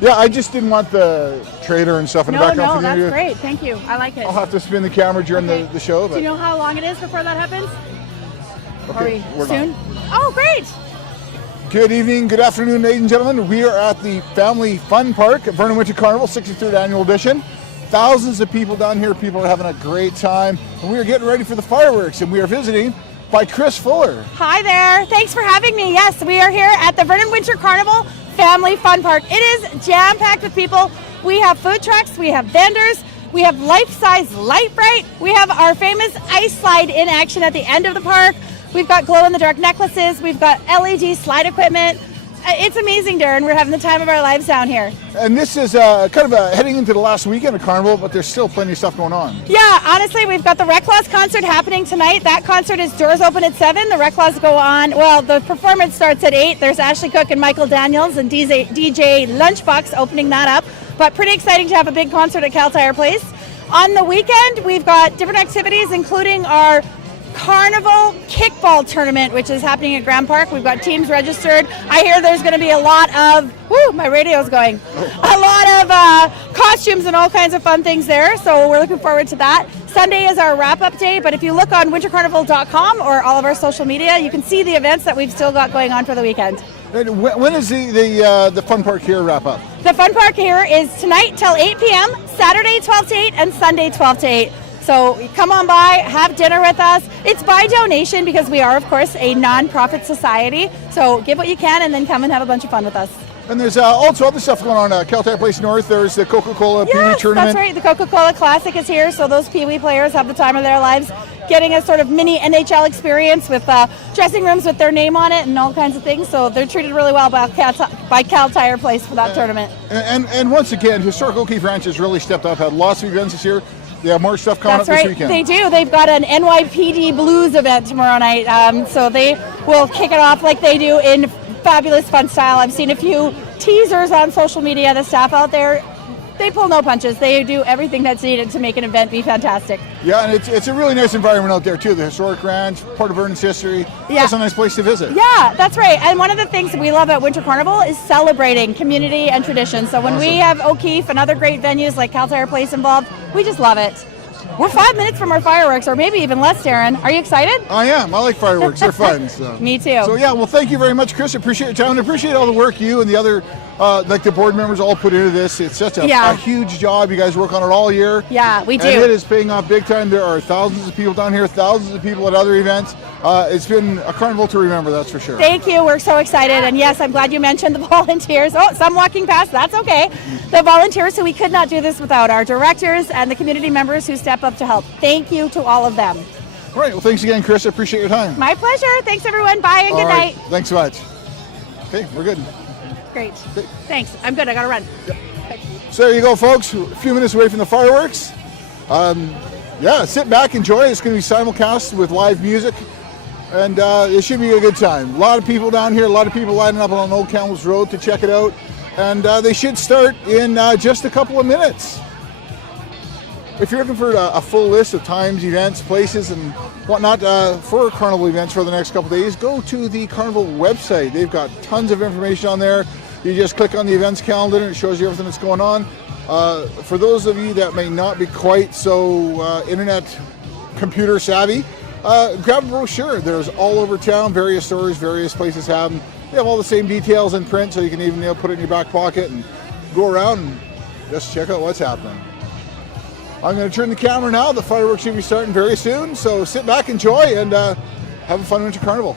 Yeah, I just didn't want the trailer and stuff in the background. No, that's great. Thank you. I like it. I'll have to spin the camera during the show. But... Do you know how long it is before that happens? Okay, Are we soon? Oh, great. Good evening, good afternoon, ladies and gentlemen. We are at the Family Fun Park at Vernon Winter Carnival, 63rd Annual Edition. Thousands of people down here. People are having a great time. And we are getting ready for the fireworks, and we are visiting by Chris Fuller. Hi there. Thanks for having me. Yes, we are here at the Vernon Winter Carnival Family Fun Park. It is jam-packed with people. We have food trucks, we have vendors, we have life-size Light Bright, we have our famous ice slide in action at the end of the park. We've got glow-in-the-dark necklaces, we've got LED slide equipment. It's amazing, Darren. We're having the time of our lives down here. And this is kind of heading into the last weekend of Carnival, but there's still plenty of stuff going on. Yeah, honestly, we've got the Rec Laws concert happening tonight. That concert is doors open at 7. The Rec Laws go on. Well, the performance starts at 8. There's Ashley Cook and Michael Daniels and DJ Lunchbox opening that up. But pretty exciting to have a big concert at Cal Tire Place. On the weekend, we've got different activities, including our Carnival Kickball Tournament, which is happening at Grand Park. We've got teams registered. I hear there's going to be a lot of, my radio's going, a lot of costumes and all kinds of fun things there, so we're looking forward to that. Sunday is our wrap-up day, but if you look on wintercarnival.com or all of our social media, you can see the events that we've still got going on for the weekend. And when is the Fun Park here wrap up? The Fun Park here is tonight till 8 p.m., Saturday 12 to 8, and Sunday 12 to 8. So come on by, have dinner with us. It's by donation because we are, of course, a non-profit society. So give what you can and then come and have a bunch of fun with us. And there's also other stuff going on at Cal Tire Place North. There's the Coca-Cola Pee Wee Tournament. That's right. The Coca-Cola Classic is here. So those Pee Wee players have the time of their lives, getting a sort of mini NHL experience with dressing rooms with their name on it and all kinds of things. So they're treated really well by Cal Tire Place for that tournament. And once again, Historic O'Keefe Ranch has really stepped up, had lots of events this year. They have more stuff coming up this weekend. They do. They've got an NYPD Blues event tomorrow night. So they will kick it off like they do in fabulous fun style. I've seen a few teasers on social media. The staff out there, they pull no punches. They do everything that's needed to make an event be fantastic. Yeah, and it's a really nice environment out there too. The historic ranch, part of Vernon's history. Yeah. It's a nice place to visit. Yeah, that's right. And one of the things that we love at Winter Carnival is celebrating community and tradition. So when we have O'Keefe and other great venues like Cal Tire Place involved, we just love it. We're 5 minutes from our fireworks, or maybe even less, Darren. Are you excited? I am. I like fireworks. They're fun. So. Me too. So yeah, well, thank you very much, Chris. Appreciate your time and appreciate all the work you and the other, like the board members all put into this. It's such a huge job. You guys work on it all year. Yeah, we do. And it is paying off big time. There are thousands of people down here, thousands of people at other events. It's been a carnival to remember, that's for sure. Thank you. We're so excited. And yes, I'm glad you mentioned the volunteers. Oh, some walking past. That's okay. The volunteers, so we could not do this without our directors and the community members who step up to help. Thank you to all of them. All right. Well, thanks again, Chris. I appreciate your time. My pleasure. Thanks, everyone. Bye and good night. Thanks so much. Okay, we're good. Great. Thanks. I'm good. I got to run. Yep. So there you go, folks. A few minutes away from the fireworks. Yeah, sit back, enjoy. It's going to be simulcast with live music. And it should be a good time. A lot of people down here, a lot of people lining up on Old Campbell's Road to check it out. And they should start in just a couple of minutes. If you're looking for a full list of times, events, places, and whatnot for Carnival events for the next couple of days, go to the Carnival website. They've got tons of information on there. You just click on the events calendar and it shows you everything that's going on. For those of you that may not be quite so internet computer savvy, grab a brochure. There's all over town, various stores, various places have them. They have all the same details in print, so you can even put it in your back pocket and go around and just check out what's happening. I'm going to turn the camera now. The fireworks should be starting very soon, so sit back, enjoy, and have a fun Winter Carnival.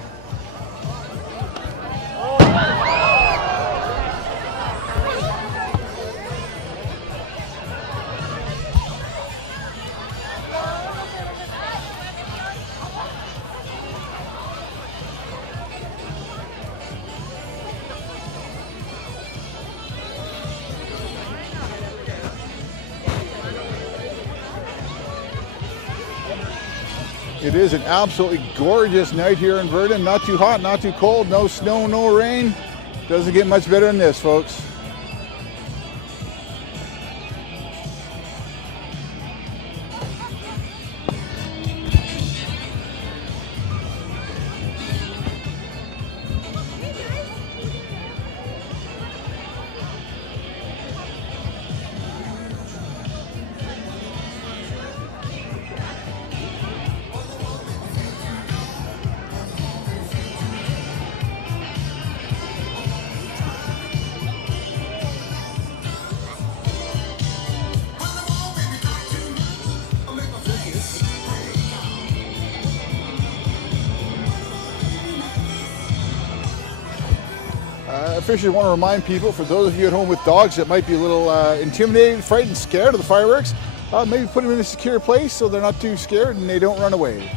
It is an absolutely gorgeous night here in Vernon. Not too hot, not too cold, no snow, no rain. Doesn't get much better than this, folks. officially want to remind people, for those of you at home with dogs that might be a little intimidated, frightened, scared of the fireworks, maybe put them in a secure place so they're not too scared and they don't run away.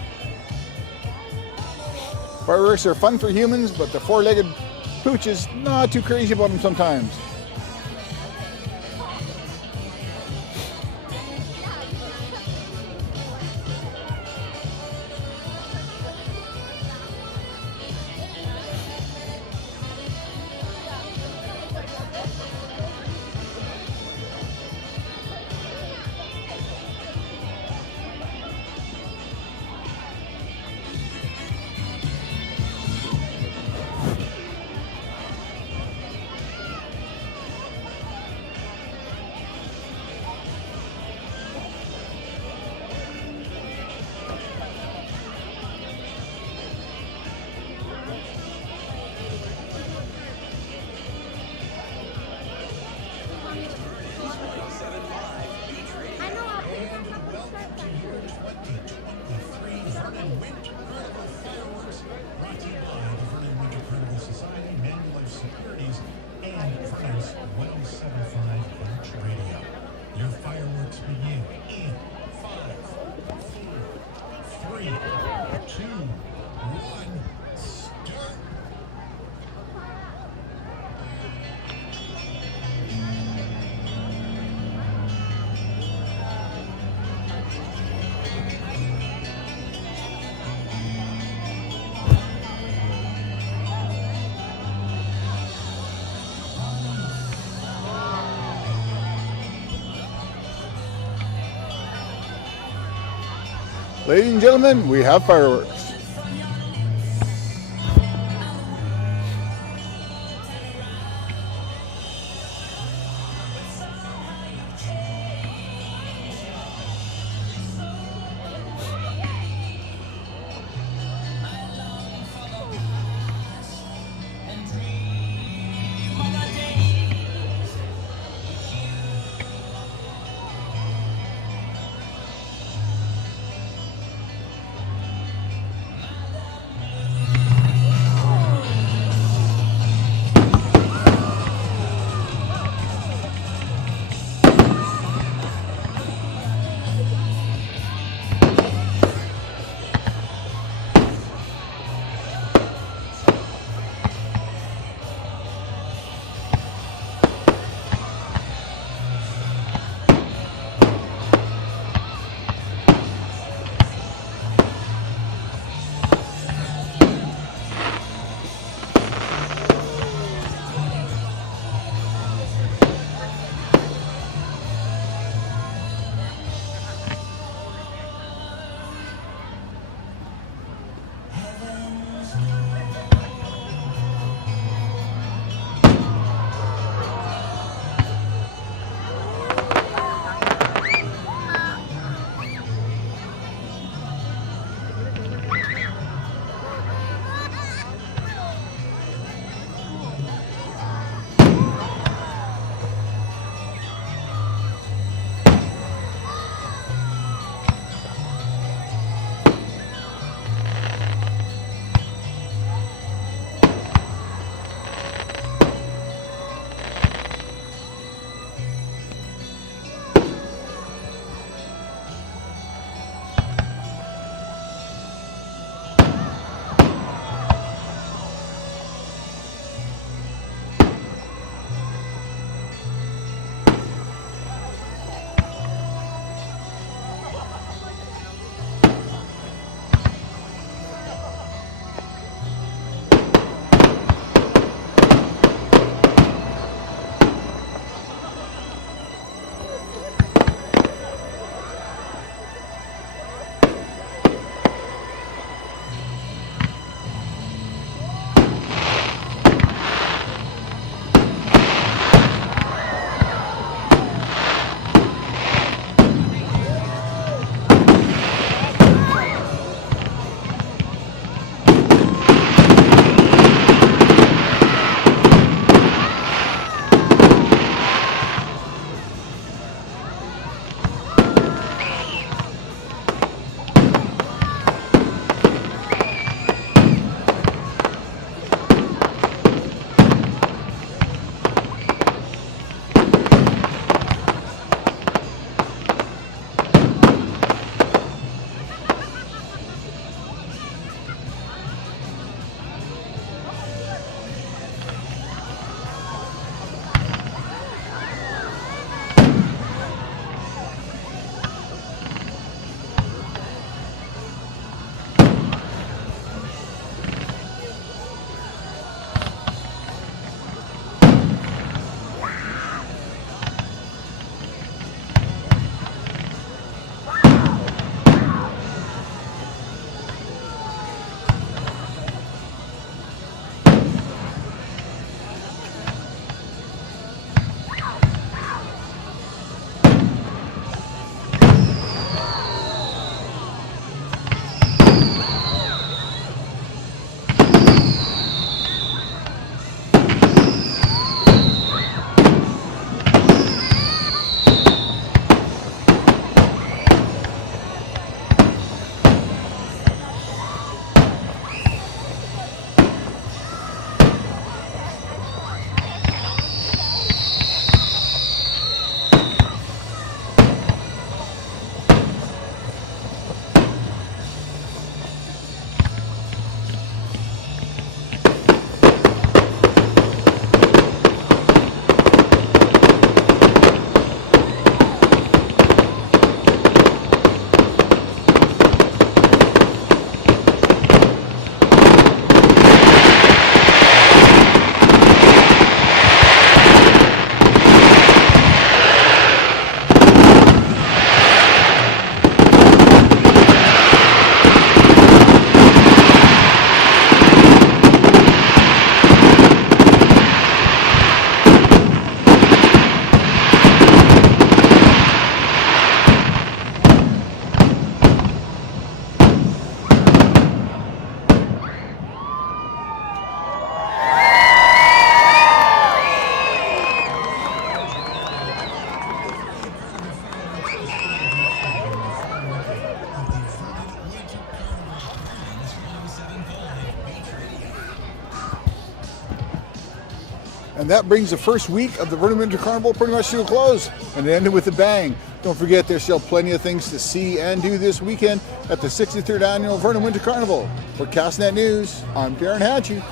Fireworks are fun for humans, but the four-legged pooch is not too crazy about them sometimes. Vernon Winter Carnival fireworks, brought to you by the Vernon Winter Carnival Society, Manulife Securities, and Vernon's 1075 March Radio. Your fireworks begin in 5, 4, 3, 2, 1, start. Ladies and gentlemen, we have fireworks. And that brings the first week of the Vernon Winter Carnival pretty much to a close. And it ended with a bang. Don't forget, there's still plenty of things to see and do this weekend at the 63rd Annual Vernon Winter Carnival. For Castnet News, I'm Darren Hatchie.